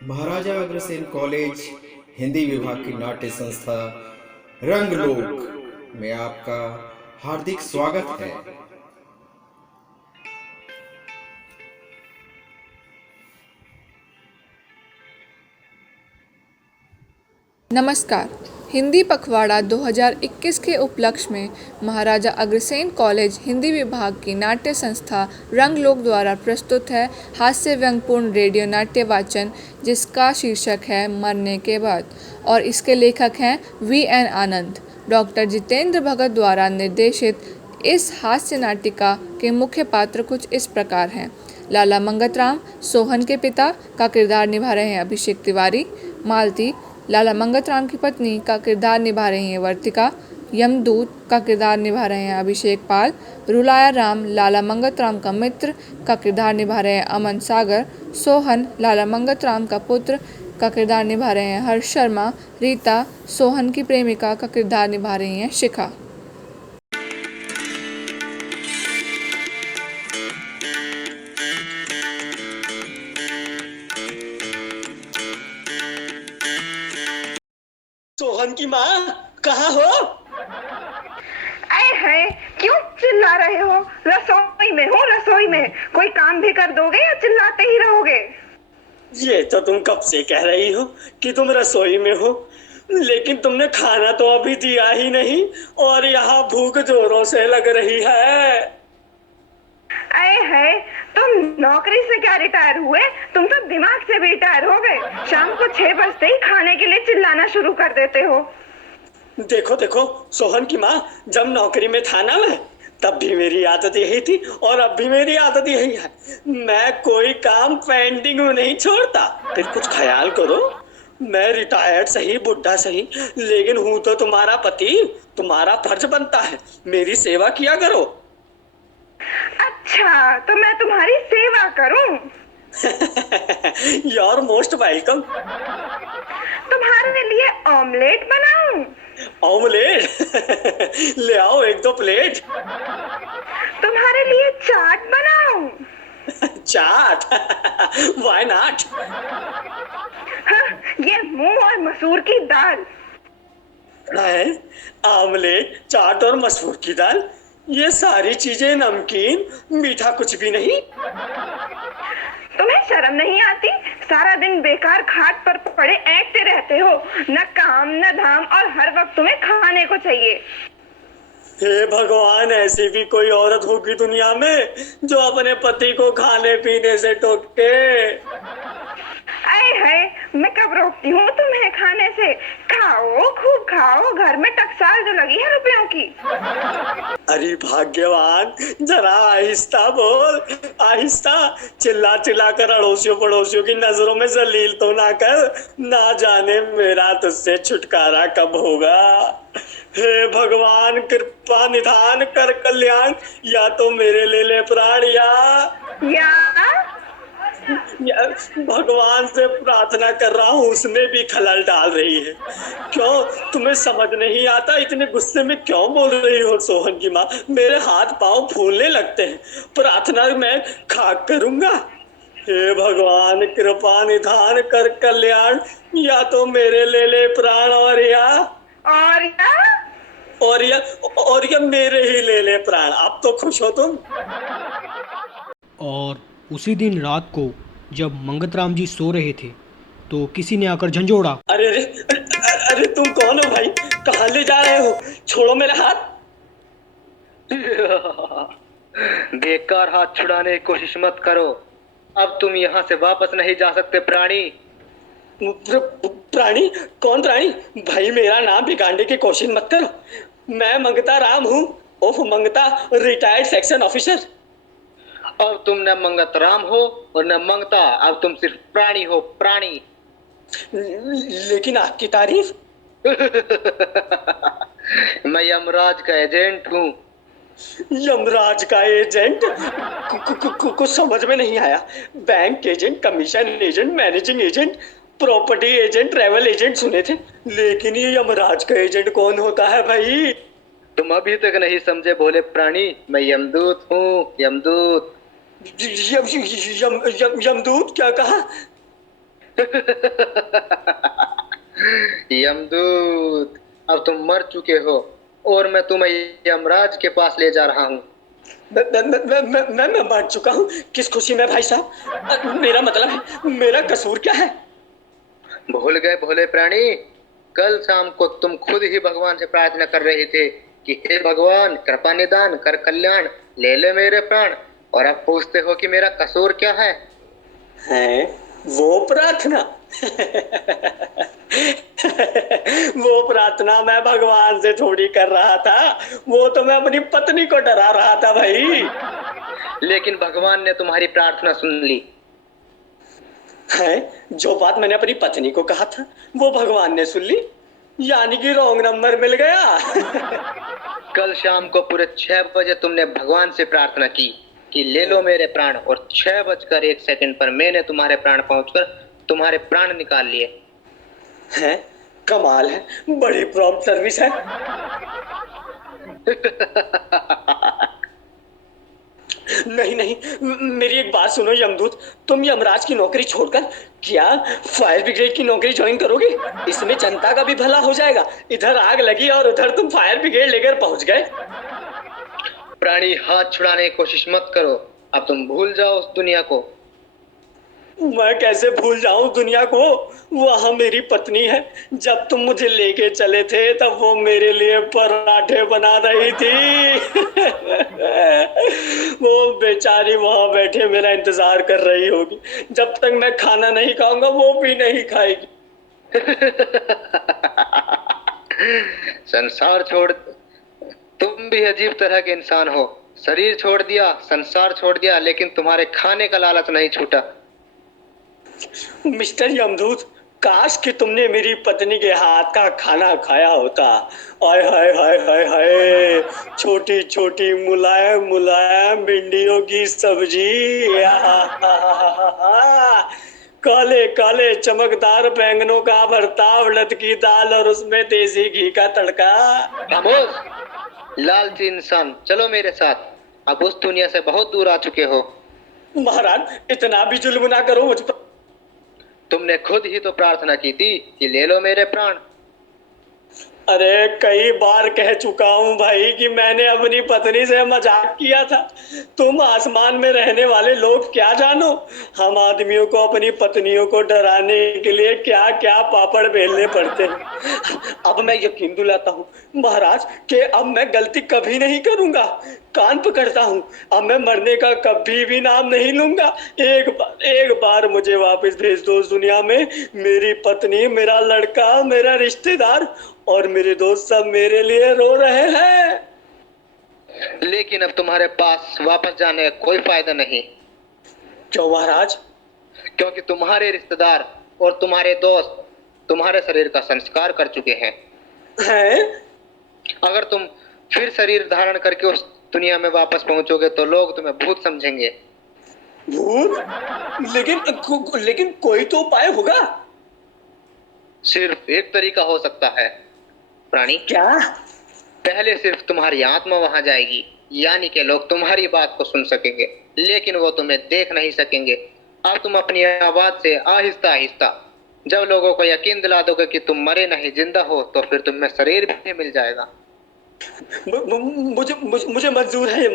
Maharaja Agrasen college Hindi विभाग की नाट्य संस्था रंगलोक में आपका हार्दिक स्वागत है। नमस्कार। हिंदी पखवाड़ा 2021 के उपलक्ष्य में महाराजा अग्रसेन कॉलेज हिंदी विभाग की नाट्य संस्था रंगलोक द्वारा प्रस्तुत है हास्य व्यंग्यपूर्ण रेडियो नाट्य वाचन, जिसका शीर्षक है मरने के बाद, और इसके लेखक हैं VN आनंद। डॉक्टर जितेंद्र भगत द्वारा निर्देशित इस हास्य नाटिका के मुख्य पात्र कुछ इस प्रकार हैं। लाला मंगतराम सोहन के पिता का किरदार निभा रहे हैं अभिषेक तिवारी। मालती लाला मंगतराम की पत्नी का किरदार निभा रही हैं वर्तिका। यमदूत का किरदार निभा रहे हैं अभिषेक पाल। रुलाया राम लाला मंगतराम का मित्र का किरदार निभा रहे हैं अमन सागर। सोहन लाला मंगतराम का पुत्र का किरदार निभा रहे हैं हर्ष शर्मा। रीता सोहन की प्रेमिका का किरदार निभा रही हैं शिखा। सोहन की माँ कहाँ हो? आए है, क्यों चिल्ला रहे हो? रसोई में हो, रसोई में। कोई काम भी कर दोगे या चिल्लाते ही रहोगे? ये तो तुम कब से कह रही हो कि तुम रसोई में हो, लेकिन तुमने खाना तो अभी दिया ही नहीं और यहाँ भूख जोरों से लग रही है। आए है, तुम नौकरी से क्या रिटायर हुए? तुम तो दिमाग से भी रिटायर हो गए। शाम को 6 बजते ही खाने के लिए चिल्लाना शुरू कर देते हो। देखो देखो सोहन की माँ, जब नौकरी में था ना मैं, तब भी मेरी आदत यही थी और अब भी मेरी आदत यही है। मैं कोई काम पेंडिंग में नहीं छोड़ता। फिर कुछ ख्याल करो, मैं रिटायर्ड सही, बुढ़ा सही, लेकिन हूँ तो तुम्हारा पति। तुम्हारा फर्ज बनता है मेरी सेवा किया करो। अच्छा, तो मैं तुम्हारी सेवा करूं? You are most welcome. तुम्हारे लिए ऑमलेट बनाऊं? ऑमलेट ले आओ 1-2 प्लेट। तुम्हारे लिए चाट बनाऊं? चाट व्हाई नॉट। हाँ, ये मूंग और मसूर की दाल। ऑमलेट, चाट और मसूर की दाल, ये सारी चीजें नमकीन, मीठा कुछ भी नहीं। तुम्हें शर्म नहीं आती? सारा दिन बेकार खाट पर पड़े ऐंठते रहते हो, न काम न धाम, और हर वक्त तुम्हें खाने को चाहिए। हे भगवान, ऐसी भी कोई औरत होगी दुनिया में जो अपने पति को खाने पीने से टोके। आए है, मैं कब रोकती हूँ तुम्हें खाने से? खाओ, खूब खाओ, घर में टकसाल जो लगी है रुपयों की। अरे भाग्यवान, जरा आहिस्ता बोल, आहिस्ता। चिल्ला चिल्ला कर अड़ोसियों पड़ोसियों की नजरों में जलील तो ना कर। ना जाने मेरा तुझसे छुटकारा कब होगा। हे भगवान, कृपा निधान कर कल्याण, या तो मेरे ले प्राण या भगवान से प्रार्थना कर रहा हूँ, उसमें भी खलल डाल रही है। क्यों तुम्हें समझ नहीं आता? इतने गुस्से में क्यों बोल रही हो सोहन की माँ? मेरे हाथ पांव फूलने लगते हैं। प्रार्थना मैं खाक करूंगा। हे भगवान, कृपा निधान कर कल्याण, या तो मेरे ले प्राण और या और या मेरे ही ले प्राण। अब तो खुश हो तुम? और उसी दिन रात को जब मंगतराम जी सो रहे थे तो किसी ने आकर झंझोड़ा। अरे अरे अरे, तुम कौन हो भाई? कहाँ ले जा रहे हो? छोड़ो मेरा हाथ। बेकार हाथ छुड़ाने की कोशिश मत करो। अब तुम यहाँ से वापस नहीं जा सकते प्राणी। प्राणी? कौन प्राणी? भाई मेरा नाम बिगाड़ने की कोशिश मत करो। मैं मंगता राम हूँ, उफ मंगता, रिटायर्ड सेक्शन ऑफिसर। अब तुम न मंगत राम हो और न मंगता, अब तुम सिर्फ प्राणी हो, प्राणी। लेकिन आपकी तारीफ? मैं यमराज का एजेंट हूँ। यमराज का एजेंट? कुछ समझ में नहीं आया। Bank agent, commission agent, managing agent, property agent, travel agent सुने थे, लेकिन ये यमराज का एजेंट कौन होता है भाई? तुम अभी तक नहीं समझे भोले प्राणी, मैं यमदूत हूँ, यमदूत। यमदूत? क्या कहा? यमदूत, अब तुम मर चुके हो और मैं तुम्हें यमराज के पास ले जा रहा हूँ। मैं मर चुका हूँ? किस खुशी में भाई साहब? मेरा मतलब है, मेरा कसूर क्या है? भूल गए भोले प्राणी, कल शाम को तुम खुद ही भगवान से प्रार्थना कर रहे थे कि हे भगवान, कृपा निदान कर कल्याण, ले ले मेरे प्राण, और अब पूछते हो कि मेरा कसूर क्या है? हैं? वो प्रार्थना? वो प्रार्थना मैं भगवान से थोड़ी कर रहा था, वो तो मैं अपनी पत्नी को डरा रहा था भाई। लेकिन भगवान ने तुम्हारी प्रार्थना सुन ली। है? जो बात मैंने अपनी पत्नी को कहा था वो भगवान ने सुन ली, यानी कि रॉन्ग नंबर मिल गया। कल शाम को पूरे 6 बजे तुमने भगवान से प्रार्थना की कि ले लो मेरे प्राण, और 6:01 पर मैंने तुम्हारे प्राण पहुंचकर तुम्हारे प्राण निकाल लिए। हैं? कमाल है, बड़ी प्रॉम्प्ट सर्विस है। नहीं नहीं, मेरी एक बात सुनो यमदूत, तुम यमराज की नौकरी छोड़कर क्या फायर ब्रिगेड की नौकरी ज्वाइन करोगे? इसमें जनता का भी भला हो जाएगा। इधर आग लगी और उधर तुम फायर ब्रिगेड लेकर पहुंच गए। प्राणी, हाथ छुड़ाने की कोशिश मत करो, अब तुम भूल जाओ उस दुनिया को। मैं कैसे भूल जाऊं दुनिया को? वहां मेरी पत्नी है, जब तुम मुझे लेके चले थे तब वो मेरे लिए पराठे बना रही थी। वो बेचारी वहां बैठे मेरा इंतजार कर रही होगी, जब तक मैं खाना नहीं खाऊंगा वो भी नहीं खाएगी। संसार छोड़, तुम भी अजीब तरह के इंसान हो। शरीर छोड़ दिया, संसार छोड़ दिया, लेकिन तुम्हारे खाने का लालच नहीं छूटा। मिस्टर यमदूत, काश कि तुमने मेरी पत्नी के हाथ का खाना खाया होता। आय हाय हाय हाय हाय, छोटी छोटी मुलायम मुलायम भिंडियों की सब्जी, काले काले चमकदार बैंगनों का भरता, उड़द की दाल और उसमें देसी घी का तड़का। खामोश लालची इंसान, चलो मेरे साथ, अब उस दुनिया से बहुत दूर आ चुके हो। महाराज, इतना भी जुल्म ना करो मुझ पर। तुमने खुद ही तो प्रार्थना की थी कि ले लो मेरे प्राण। अरे कई बार कह चुका हूं भाई कि मैंने अपनी पत्नी से मजाक किया था। तुम आसमान में रहने वाले लोग क्या जानो, हम आदमियों को अपनी पत्नियों को डराने के लिए क्या क्या पापड़ बेलने पड़ते हैं। अब मैं यकीन दिलाता हूँ महाराज कि अब मैं गलती कभी नहीं करूंगा। कान पकड़ता हूँ, अब मैं मरने का कभी भी नाम नहीं लूंगा। एक बार मुझे वापस भेज दो उस दुनिया में। मेरी पत्नी, मेरा लड़का, मेरा रिश्तेदार और मेरे दोस्त सब मेरे लिए रो रहे हैं। लेकिन अब तुम्हारे पास वापस जाने का कोई फायदा नहीं। क्यों महाराज? क्योंकि तुम्हारे रिश्तेदार और तुम्हारे दोस्त तुम्हारे शरीर का संस्कार कर चुके हैं। हैं? अगर तुम फिर शरीर धारण करके उस दुनिया में वापस पहुंचोगे तो लोग तुम्हें भूत समझेंगे। भूत? लेकिन कोई तो उपाय होगा। सिर्फ एक तरीका हो सकता है प्राणी। क्या? पहले सिर्फ तुम्हारी आत्मा वहां जाएगी, यानी कि लोग तुम्हारी बात को सुन सकेंगे, लेकिन वो तुम्हें देख नहीं सकेंगे। अब तुम अपनी आवाज से आहिस्ता आहिस्ता जब लोगों को यकीन दिला दोगे कि तुम मरे नहीं जिंदा हो, तो फिर तुम्हें शरीर भी मिल जाएगा। मुझे मंजूर है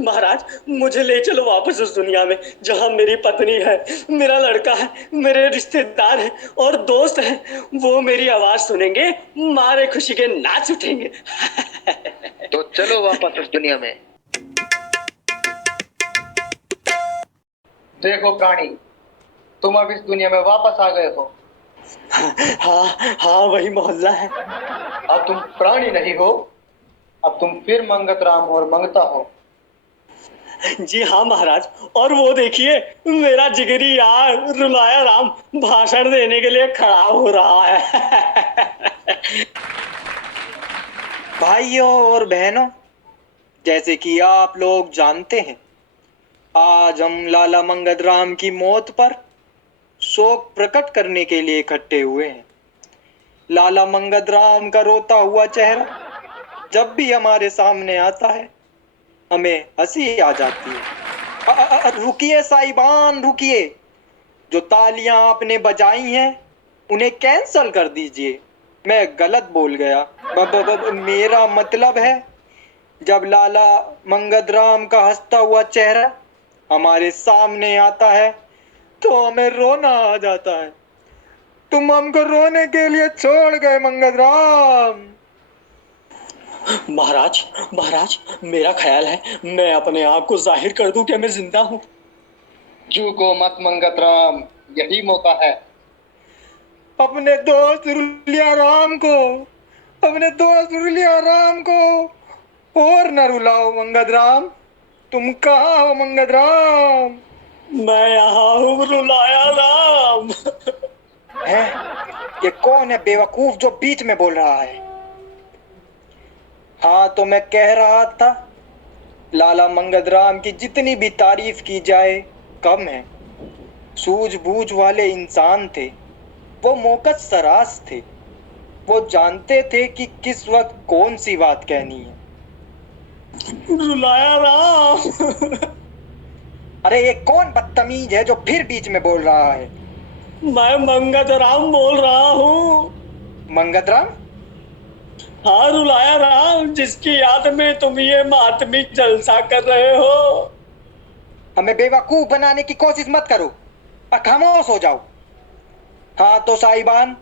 महाराज, मुझे ले चलो वापस उस दुनिया में जहां मेरी पत्नी है, मेरा लड़का है, मेरे रिश्तेदार हैं और दोस्त हैं। वो मेरी आवाज सुनेंगे, मारे खुशी के नाच उठेंगे। तो चलो वापस उस दुनिया में। देखो प्राणी, तुम अब इस दुनिया में वापस आ गए हो। हाँ वही मोहल्ला है। अब तुम प्राणी नहीं हो, अब तुम फिर मंगत राम और मंगता हो। जी हाँ महाराज, और वो देखिए मेरा जिगरी यार रुलाया राम भाषण देने के लिए खड़ा हो रहा है। भाइयों और बहनों, जैसे कि आप लोग जानते हैं, आज हम लाला मंगत राम की मौत पर शोक प्रकट करने के लिए इकट्ठे हुए हैं। लाला मंगत राम का रोता हुआ चेहरा जब भी हमारे सामने आता है हमें हंसी आ जाती है। रुकिए साहिबान, रुकिए। जो तालियां आपने बजाई हैं उन्हें कैंसल कर दीजिए। मैं गलत बोल गया। मेरा मतलब है, जब लाला मंगत राम का हंसता हुआ चेहरा हमारे सामने आता है तो हमें रोना आ जाता है। तुम हमको रोने के लिए छोड़ गए मंगत राम। महाराज, महाराज, मेरा ख्याल है मैं अपने आप को जाहिर कर दूं कि मैं जिंदा हूँ। चूको मत मंगत राम, यही मौका है। अपने दोस्त रुलिया राम को, अपने दोस्त रुलिया राम को और न रुलाओ मंगत राम। तुम कहाँ हो मंगत राम? मैं यहाँ हूँ रुलाया राम। है ये कौन है बेवकूफ जो बीच में बोल रहा है? हाँ, तो मैं कह रहा था, लाला मंगत राम की जितनी भी तारीफ की जाए कम है। सूझबूझ वाले इंसान थे, वो मोकत सरास थे। वो जानते थे कि किस वक्त कौन सी बात कहनी है। रुलाया राम। अरे ये कौन बदतमीज है जो फिर बीच में बोल रहा है? मैं मंगत राम बोल रहा हूँ। मंगत राम? हाँ, रुलाया राम, जिसकी याद में तुम ये मातमी जलसा कर रहे हो। हमें बेवकूफ बनाने की कोशिश मत करो और खामोश हो जाओ। हाँ तो साहिबान,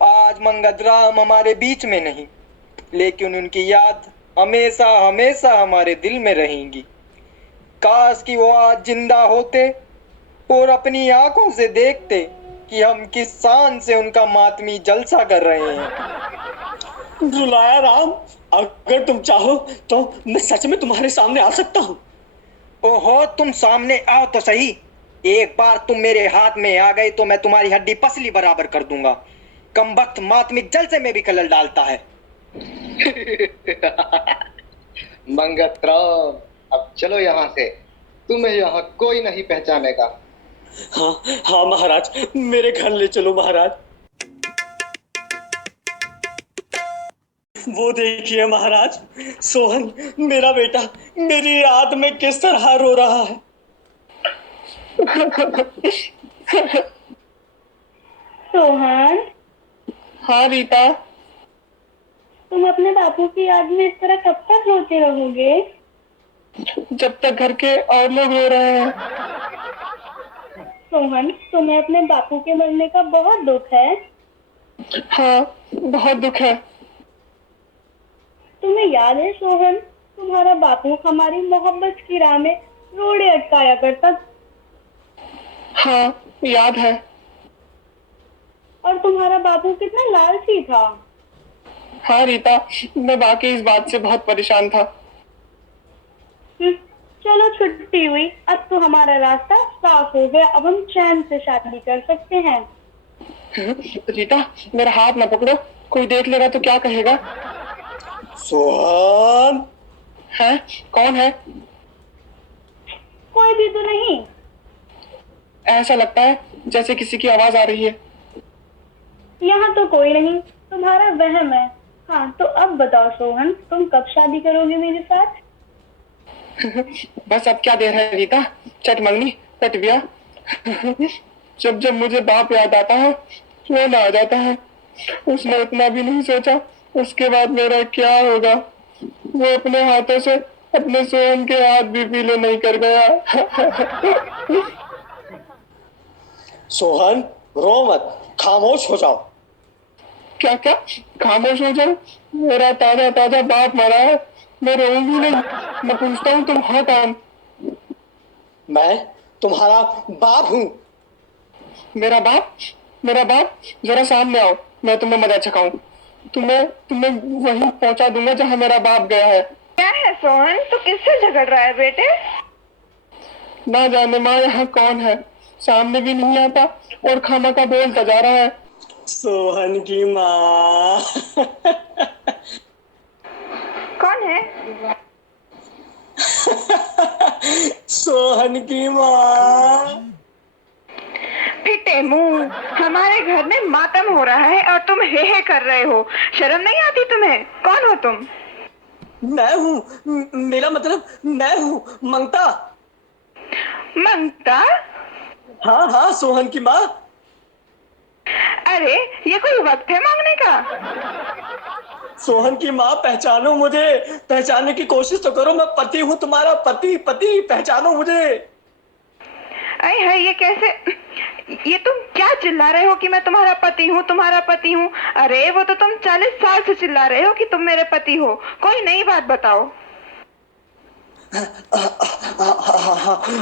आज मंगत राम हमारे बीच में नहीं, लेकिन उनकी याद हमेशा हमेशा हमारे दिल में रहेंगी। काश कि वो आज जिंदा होते और अपनी आंखों से देखते कि हम किस शान से उनका मातमी जलसा कर रहे हैं। रुलाया राम, अगर तुम चाहो तो मैं सच में तुम्हारे सामने आ सकता हूँ। ओहो, तुम सामने आओ तो सही। एक बार तुम मेरे हाथ में आ गए तो मैं तुम्हारी हड्डी पसली बराबर कर दूंगा। कमबख्त मातमी जलसे में भी खलल डालता है। मंगत राम, अब चलो यहाँ से, तुम्हें यहाँ कोई नहीं पहचानेगा। हाँ हाँ महाराज, मेरे घर ले चलो महाराज। वो देखिए महाराज, सोहन मेरा बेटा मेरी याद में किस तरह रो रहा है। सोहन, हाँ रीता, तुम अपने बापू की याद में इस तरह कब तक रोते रहोगे? जब तक घर के और लोग रो रहे हैं। सोहन, तुम्हें अपने बापू के मरने का बहुत दुख है? हाँ, बहुत दुख है। तुम्हें याद है सोहन, तुम्हारा बापू हमारी मोहब्बत की राह में रोड़े अटकाया करता। हाँ, याद है। और तुम्हारा बापू कितना लालची था। हाँ रीता, मैं वाकई इस बात से बहुत परेशान था। चलो छुट्टी हुई, अब तो हमारा रास्ता साफ हो गया। अब हम चैन से शादी कर सकते हैं। रीता, मेरा हाथ ना पकड़ो, कोई देख लेगा तो क्या कहेगा? सोहन। है? कौन है? कोई भी तो नहीं। ऐसा लगता है जैसे किसी की आवाज आ रही है। यहाँ तो कोई नहीं, तुम्हारा वहम है। हाँ तो अब बताओ सोहन, तुम कब शादी करोगे मेरे साथ? बस अब क्या देर है रीता, चट मंगनी कट गया। जब जब मुझे बाप याद आता है रोना आ जाता है। उसने इतना भी नहीं सोचा उसके बाद मेरा क्या होगा। वो अपने हाथों से अपने सोहन के हाथ भी पीले नहीं कर गया। सोहन रो मत, खामोश हो जाओ। क्या क्या खामोश हो जाऊं? मेरा ताजा ताजा बाप मरा है, मैं रोऊंगी नहीं। मैं पूछता हूँ तुम हो कौन? मैं तुम्हारा बाप हूँ। मेरा बाप? मेरा बाप? जरा सामने आओ, मैं तुम्हें मजा चखाऊं। तुम्हें तुम्हें वहीं पहुंचा दूंगा जहाँ मेरा बाप गया है। क्या है सोहन, तू किससे झगड़ रहा है बेटे? ना जाने माँ यहाँ कौन है, सामने भी नहीं आता और खामा का बोलता जा रहा है। सोहन की माँ। कौन है? सोहन की माँ। फिटे मुंह, हमारे घर में मातम हो रहा है और तुम हे कर रहे हो। शर्म नहीं आती तुम्हें? कौन हो तुम? मैं हूँ, मेरा मतलब मैं हूँ मंगता। मंगता? हाँ हाँ सोहन की माँ। अरे ये कोई वक्त है मांगने का? सोहन की माँ पहचानो मुझे, पहचानने की कोशिश तो करो, मैं पति हूँ तुम्हारा, पति पति, पहचानो मुझे। अरे है ये कैसे? ये तुम क्या चिल्ला रहे हो कि मैं तुम्हारा पति हूँ, तुम्हारा पति हूँ? अरे वो तो तुम 40 साल से चिल्ला रहे हो कि तुम मेरे पति हो। कोई नई बात बताओ।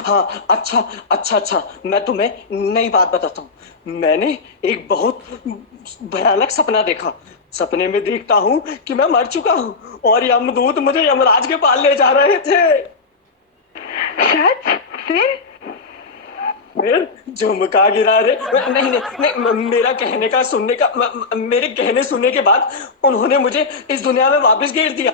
हाँ अच्छा अच्छा अच्छा, मैं तुम्हें नई बात बताता हूँ। मैंने एक बहुत भयानक सपना देखा। सपने में देखता हूँ कि मैं मर चुका हूँ और यमदूत मुझे यमराज के पास ले जा रहे थे। सच? फिर झुमका गिरा रे, नहीं नहीं नहीं, मेरा कहने का सुनने का, मेरे कहने सुनने के बाद उन्होंने मुझे इस दुनिया में वापस घेर दिया।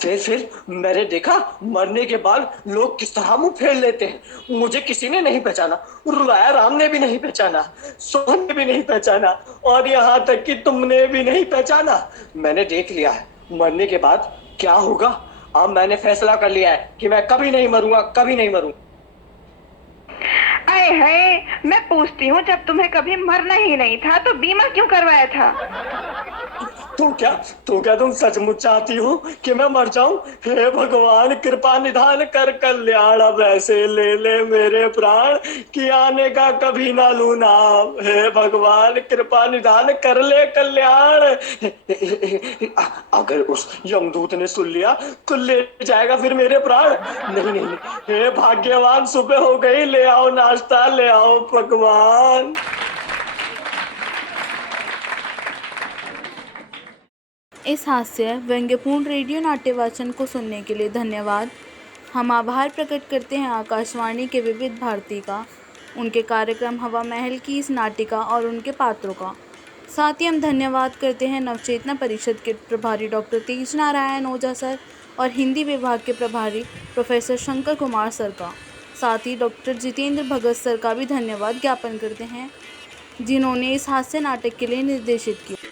फिर मैंने देखा मरने के बाद लोग किस तरह मुंह फेर लेते हैं। मुझे किसी ने नहीं पहचाना, रुलाया राम ने भी नहीं पहचाना, सोहन ने भी नहीं पहचाना, और यहाँ तक कि तुमने भी नहीं पहचाना। मैंने देख लिया है मरने के बाद क्या होगा। अब मैंने फैसला कर लिया है कि मैं कभी नहीं मरूंगा, कभी नहीं मरूंगा। अरे है, मैं पूछती हूँ, जब तुम्हें कभी मरना ही नहीं था तो बीमा क्यों करवाया था? तो क्या तुम सचमुच चाहती हो कि मैं मर जाऊं? हे भगवान कृपा निधान कर कल्याण, अब ऐसे ले ले मेरे प्राण कि आने का कभी ना लू नाम। हे भगवान कृपा निधान कर ले कल्याण। अगर उस यमदूत ने सुन लिया तो ले जाएगा फिर मेरे प्राण। नहीं नहीं नहीं, हे भाग्यवान सुबह हो गई, ले आओ नाश्ता, ले आओ पकवान। इस हास्य व्यंग्यपूर्ण रेडियो नाट्य वाचन को सुनने के लिए धन्यवाद। हम आभार प्रकट करते हैं आकाशवाणी के विविध भारती का, उनके कार्यक्रम हवा महल की इस नाटिका और उनके पात्रों का। साथ ही हम धन्यवाद करते हैं नवचेतना परिषद के प्रभारी डॉक्टर तेज नारायण ओझा सर और हिंदी विभाग के प्रभारी प्रोफेसर शंकर कुमार सर का। साथ ही डॉक्टर जितेंद्र भगत सर का भी धन्यवाद ज्ञापन करते हैं, जिन्होंने इस हास्य नाटक के लिए निर्देशित किया।